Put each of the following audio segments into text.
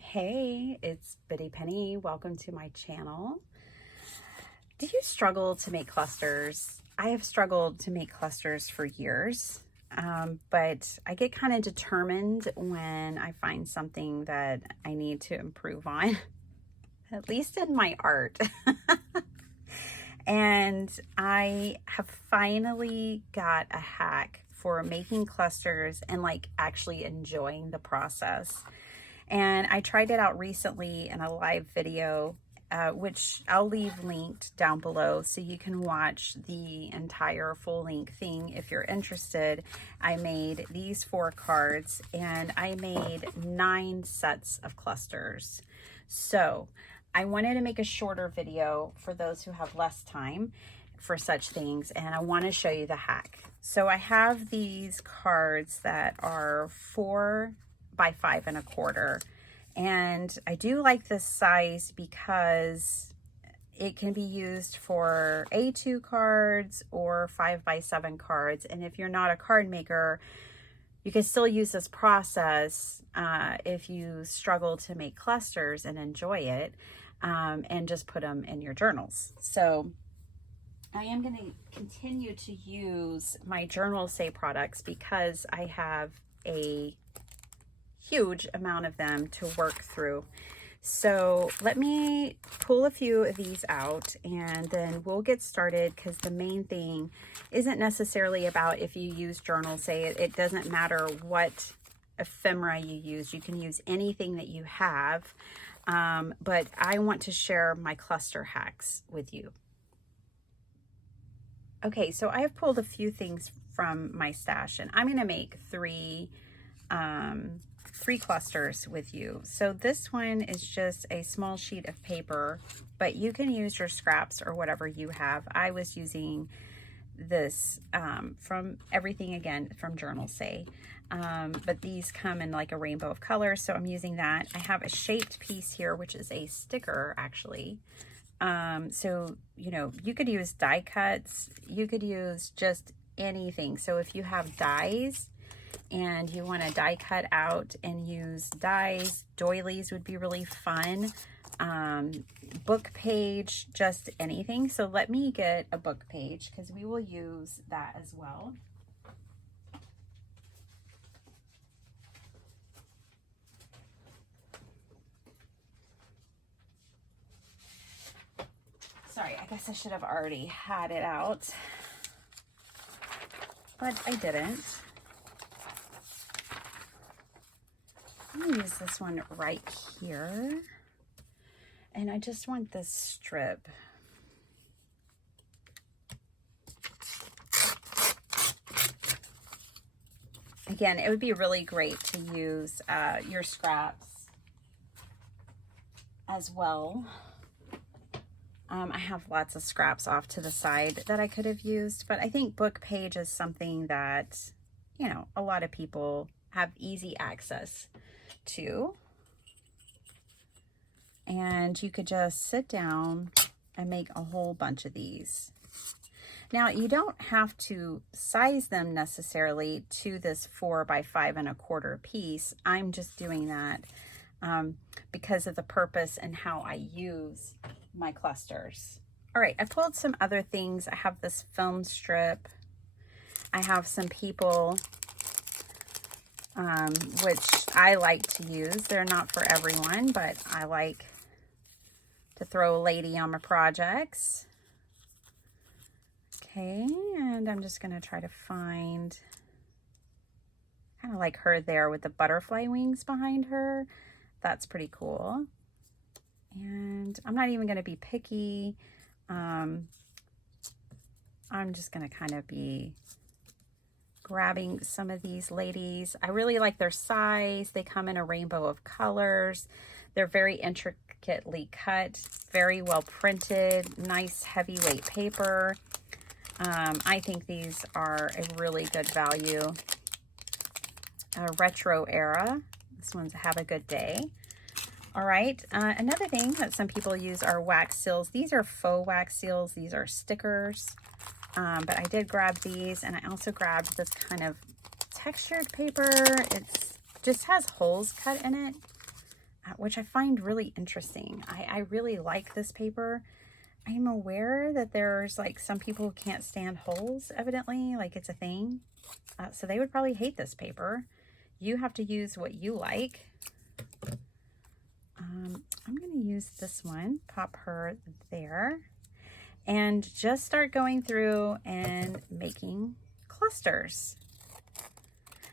Hey, it's Biddy Penny. Welcome to my channel. Do you struggle to make clusters? I have struggled to make clusters for years, but I get kind of determined when I find something that I need to improve on, at least in my art. And I have finally got a hack for making clusters and like actually enjoying the process. And I tried it out recently in a live video, which I'll leave linked down below so you can watch the entire full length thing if you're interested. I made these 4 cards and I made 9 sets of clusters. So I wanted to make a shorter video for those who have less time for such things, and I want to show you the hack. So I have these cards that are 4 by 5 1/4, and I do like this size because it can be used for A2 cards or 5 by 7 cards. And if you're not a card maker, you can still use this process if you struggle to make clusters and enjoy it, and just put them in your journals. So I am going to continue to use my Journal Say products because I have a huge amount of them to work through. So let me pull a few of these out and then we'll get started, because the main thing isn't necessarily about if you use Journal Say. It doesn't matter what ephemera you use. You can use anything that you have, but I want to share my cluster hacks with you. Okay, so I have pulled a few things from my stash, and I'm going to make three clusters with you. So this one is just a small sheet of paper, but you can use your scraps or whatever you have. I was using this from everything, again, from Journal Say, but these come in like a rainbow of colors, so I'm using that. I have a shaped piece here, which is a sticker actually. So, you know, you could use die cuts, you could use just anything. So if you have dies and you want to die cut out and use dies, doilies would be really fun. Book page, just anything. So let me get a book page because we will use that as well. Sorry, I guess I should have already had it out, but I didn't. I'm gonna use this one right here. And I just want this strip. Again, it would be really great to use your scraps as well. I have lots of scraps off to the side that I could have used, but I think book page is something that, you know, a lot of people have easy access to. And you could just sit down and make a whole bunch of these. Now, you don't have to size them necessarily to this 4 by 5 1/4 piece. I'm just doing that because of the purpose and how I use my clusters. All right, I pulled some other things. I have this film strip. I have some people, which I like to use. They're not for everyone, but I like to throw a lady on my projects. Okay, and I'm just gonna try to find kind of like her there with the butterfly wings behind her. That's pretty cool. And I'm not even gonna be picky. I'm just gonna kind of be grabbing some of these ladies. I really like their size. They come in a rainbow of colors. They're very intricately cut, very well printed, nice heavyweight paper. I think these are a really good value. Retro era. This one's Have a Good Day. All right, another thing that some people use are wax seals. These are faux wax seals. These are stickers, but I did grab these, and I also grabbed this kind of textured paper. It just has holes cut in it. which I find really interesting. I really like this paper. I'm aware that there's like some people who can't stand holes, evidently, like it's a thing. So they would probably hate this paper. You have to use what you like. I'm going to use this one, pop her there, and just start going through and making clusters.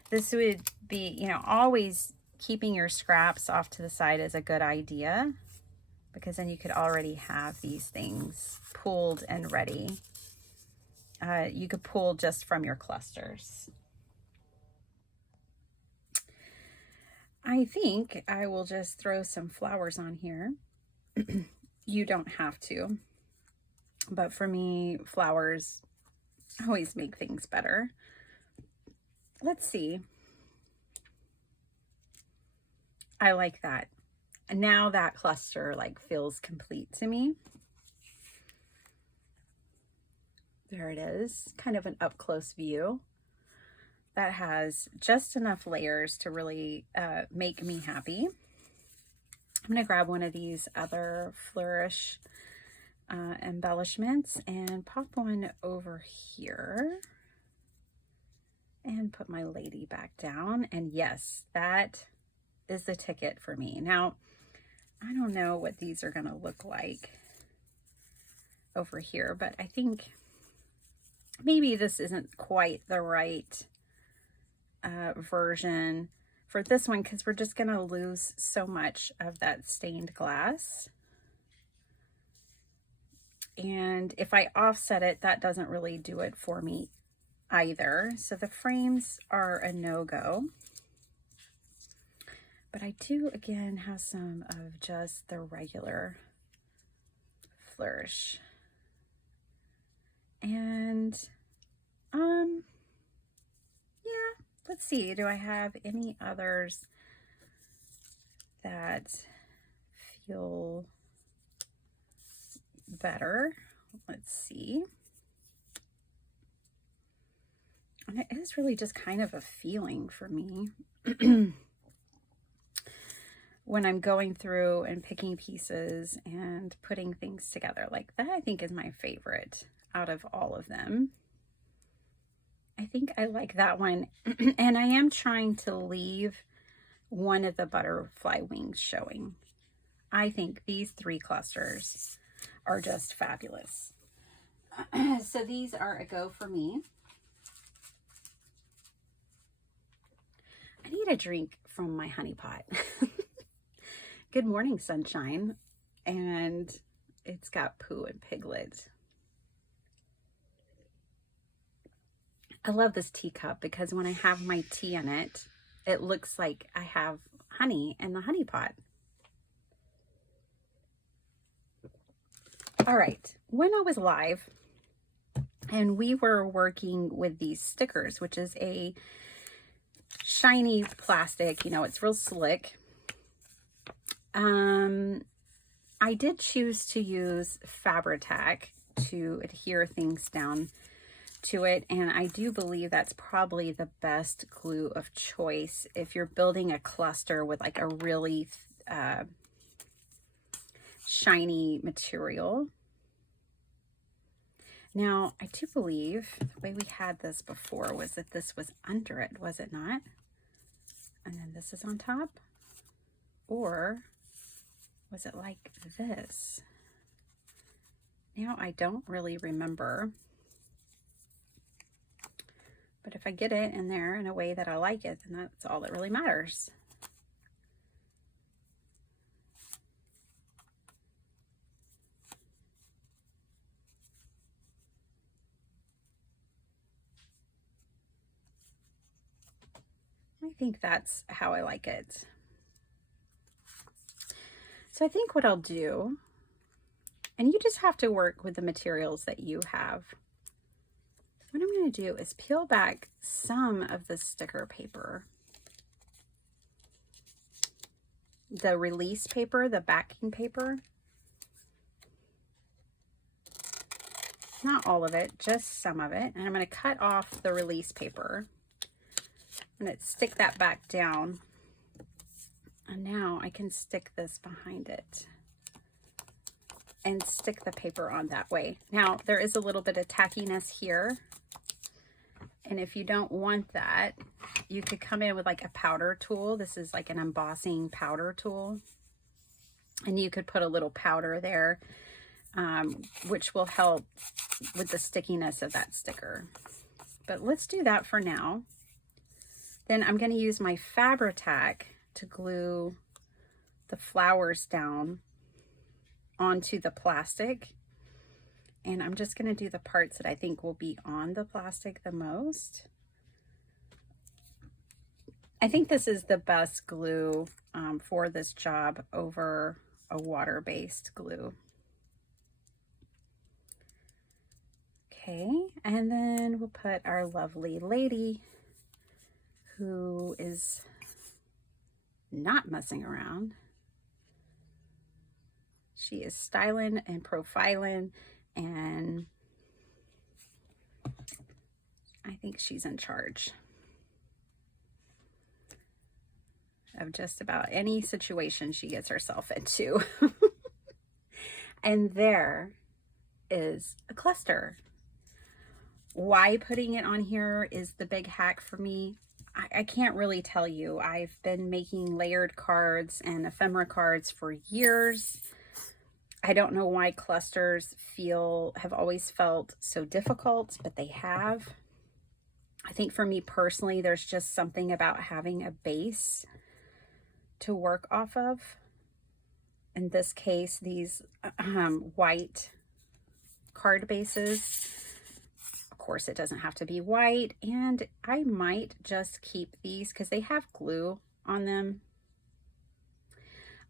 This would be, you know, always keeping your scraps off to the side is a good idea, because then you could already have these things pulled and ready. You could pull just from your clusters. I think I will just throw some flowers on here. You don't have to, but for me, flowers always make things better. Let's see. I like that. Now that cluster like feels complete to me. There it is, kind of an up close view. That has just enough layers to really make me happy. I'm gonna grab one of these other flourish embellishments and pop one over here and put my lady back down. And yes, that is the ticket for me. Now, I don't know what these are gonna look like over here, but I think maybe this isn't quite the right version for this one, because we're just going to lose so much of that stained glass. And if I offset it, that doesn't really do it for me either. So the frames are a no-go. But I do, again, have some of just the regular flourish. And, yeah. Let's see, do I have any others that feel better? Let's see. And it is really just kind of a feeling for me when I'm going through and picking pieces and putting things together. Like that, I think, is my favorite out of all of them. I think I like that one. And I am trying to leave one of the butterfly wings showing. I think these 3 clusters are just fabulous. So these are a go for me. I need a drink from my honey pot. Good morning, sunshine. And it's got Pooh and Piglet. I love this teacup because when I have my tea in it, it looks like I have honey in the honey pot. All right, when I was live and we were working with these stickers, which is a shiny plastic, you know, it's real slick. I did choose to use Fabri-Tac to adhere things down to it, and I do believe that's probably the best glue of choice if you're building a cluster with like a really shiny material. Now, I do believe the way we had this before was that this was under it, was it not? And then this is on top? Or was it like this? Now I don't really remember. But if I get it in there in a way that I like it, then that's all that really matters. I think that's how I like it. So I think what I'll do, and you just have to work with the materials that you have. What I'm going to do is peel back some of the sticker paper. The release paper, the backing paper. Not all of it, just some of it. And I'm going to cut off the release paper. I'm going to stick that back down And now I can stick this behind it and stick the paper on that way. Now there is a little bit of tackiness here, and if you don't want that, you could come in with like a powder tool. This is like an embossing powder tool, and you could put a little powder there, which will help with the stickiness of that sticker. But let's do that for now. Then I'm going to use my Fabri-Tac to glue the flowers down onto the plastic. And I'm just going to do the parts that I think will be on the plastic the most. I think this is the best glue for this job over a water-based glue. Okay, and then we'll put our lovely lady who is not messing around. She is styling and profiling, and I think she's in charge of just about any situation she gets herself into. And there is a cluster. Why putting it on here is the big hack for me, I can't really tell you. I've been making layered cards and ephemera cards for years. I don't know why clusters have always felt so difficult, but they have. I think for me personally, there's just something about having a base to work off of. In this case, these white card bases. Of course, it doesn't have to be white, and I might just keep these because they have glue on them.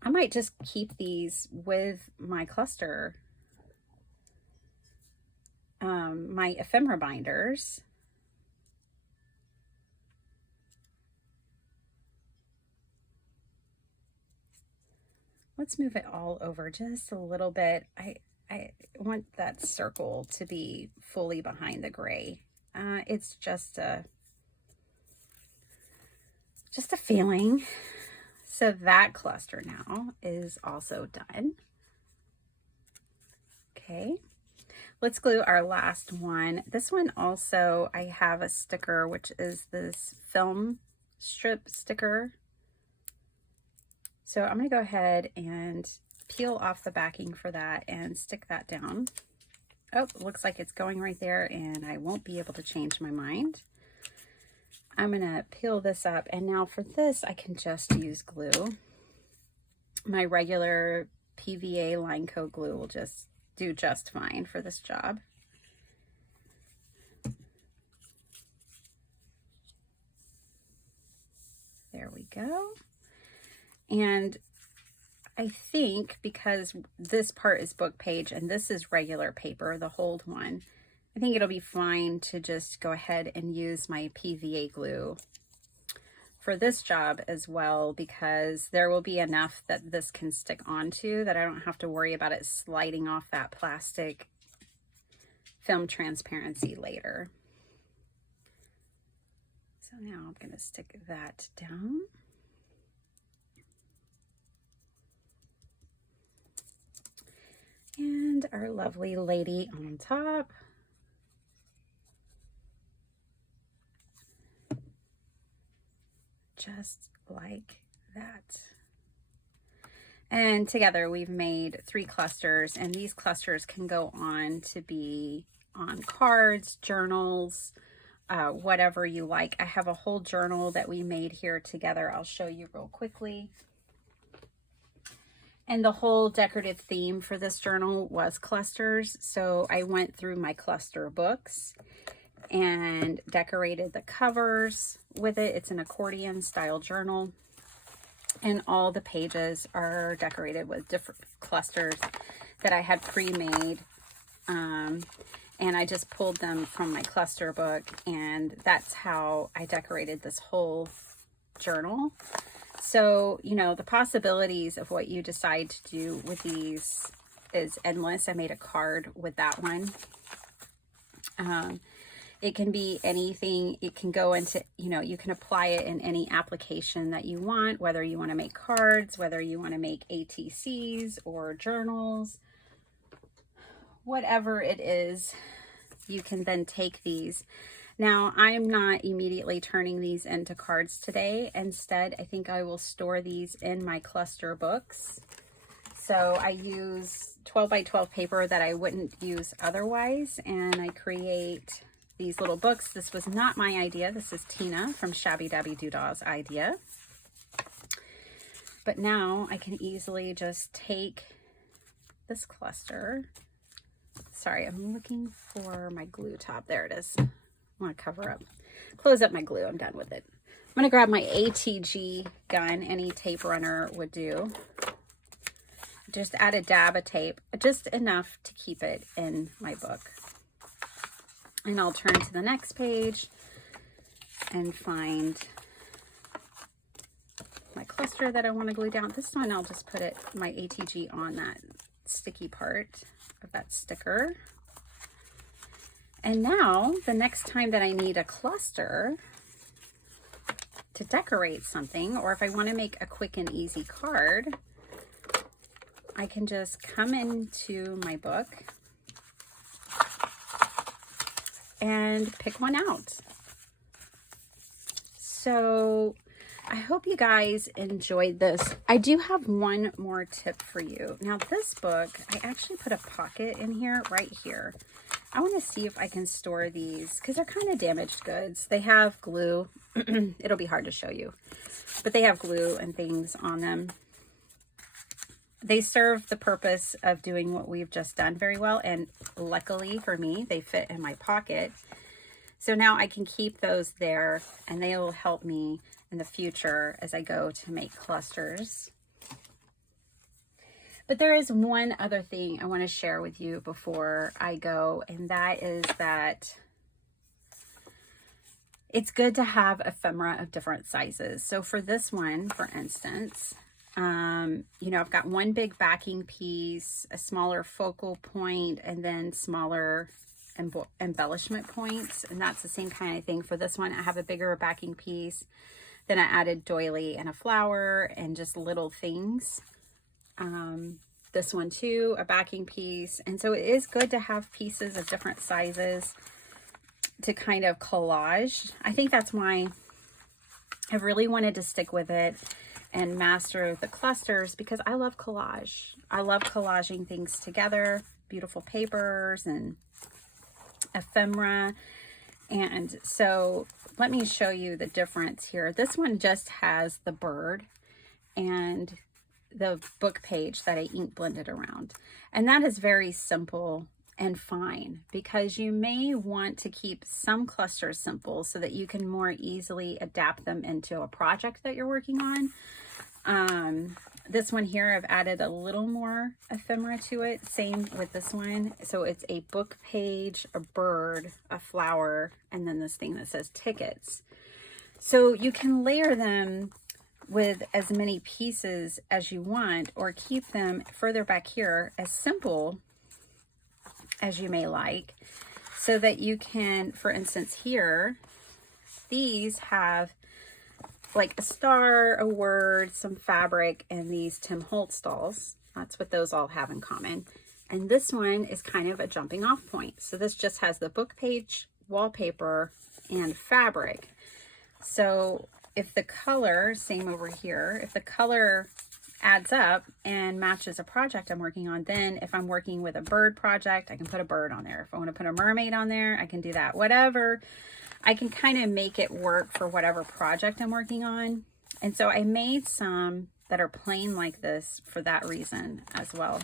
I might just keep these with my cluster, my ephemera binders. Let's move it all over just a little bit. I want that circle to be fully behind the gray. It's just a feeling. So that cluster now is also done. Okay, let's glue our last one. This one also, I have a sticker, which is this film strip sticker. So I'm going to go ahead and peel off the backing for that and stick that down. Oh, it looks like it's going right there, and I won't be able to change my mind. I'm going to peel this up, and now for this I can just use glue. My regular PVA line coat glue will just do just fine for this job. There we go. And I think because this part is book page and this is regular paper, the hold one, I think it'll be fine to just go ahead and use my PVA glue for this job as well, because there will be enough that this can stick onto that I don't have to worry about it sliding off that plastic film transparency later. So now I'm going to stick that down. And our lovely lady on top. Just like that. And together we've made 3 clusters, and these clusters can go on to be on cards, journals, whatever you like. I have a whole journal that we made here together. I'll show you real quickly. And the whole decorative theme for this journal was clusters. So I went through my cluster books and decorated the covers with it. It's an accordion style journal. And all the pages are decorated with different clusters that I had pre-made. And I just pulled them from my cluster book, and that's how I decorated this whole journal. So, you know, the possibilities of what you decide to do with these is endless. I made a card with that one. It can be anything. It can go into, you know, you can apply it in any application that you want, whether you want to make cards, whether you want to make ATCs or journals, whatever it is, you can then take these. Now, I'm not immediately turning these into cards today. Instead, I think I will store these in my cluster books. So I use 12 by 12 paper that I wouldn't use otherwise, and I create these little books. This was not my idea. This is Tina from Shabby Dabby Doodah's idea. But now I can easily just take this cluster. Sorry, I'm looking for my glue top. There it is. I want to cover up, close up my glue. I'm done with it. I'm going to grab my ATG gun. Any tape runner would do. Just add a dab of tape, just enough to keep it in my book. And I'll turn to the next page and find my cluster that I want to glue down. This one, I'll just put it, my ATG on that sticky part of that sticker. And now, the next time that I need a cluster to decorate something, or if I want to make a quick and easy card, I can just come into my book and pick one out. So I hope you guys enjoyed this. I do have one more tip for you. Now this book, I actually put a pocket in here, right here. I want to see if I can store these because they're kind of damaged goods. They have glue. It'll be hard to show you, but they have glue and things on them. They serve the purpose of doing what we've just done very well. And luckily for me, they fit in my pocket. So now I can keep those there and they will help me in the future as I go to make clusters. But there is one other thing I want to share with you before I go, and that is that it's good to have ephemera of different sizes. So for this one, for instance, you know, I've got one big backing piece, a smaller focal point, and then smaller embellishment points. And that's the same kind of thing for this one. I have a bigger backing piece. Then I added doily and a flower and just little things. This one too, a backing piece. And so it is good to have pieces of different sizes to kind of collage. I think that's why I've really wanted to stick with it and master the clusters, because I love collage. I love collaging things together, beautiful papers and ephemera. And so let me show you the difference here. This one just has the bird and the book page that I ink blended around. And that is very simple and fine, because you may want to keep some clusters simple so that you can more easily adapt them into a project that you're working on. This one here, I've added a little more ephemera to it. Same with this one. So it's a book page, a bird, a flower, and then this thing that says tickets. So you can layer them with as many pieces as you want, or keep them further back here as simple as you may like, so that you can, for instance here, these have like a star, a word, some fabric, and these Tim Holtz dolls. That's what those all have in common. And this one is kind of a jumping off point. So this just has the book page, wallpaper, and fabric. So if the color, same over here, if the color adds up and matches a project I'm working on, then if I'm working with a bird project, I can put a bird on there. If I want to put a mermaid on there, I can do that. Whatever, I can kind of make it work for whatever project I'm working on. And so I made some that are plain like this for that reason as well.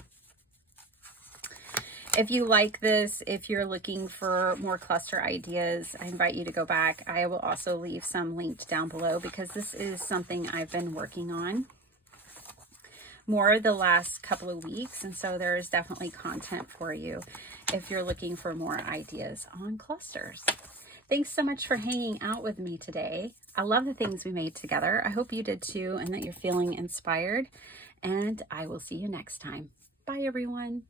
If you like this, if you're looking for more cluster ideas, I invite you to go back. I will also leave some linked down below, because this is something I've been working on more the last couple of weeks. And so there is definitely content for you if you're looking for more ideas on clusters. Thanks so much for hanging out with me today. I love the things we made together. I hope you did too, and that you're feeling inspired. And I will see you next time. Bye, everyone.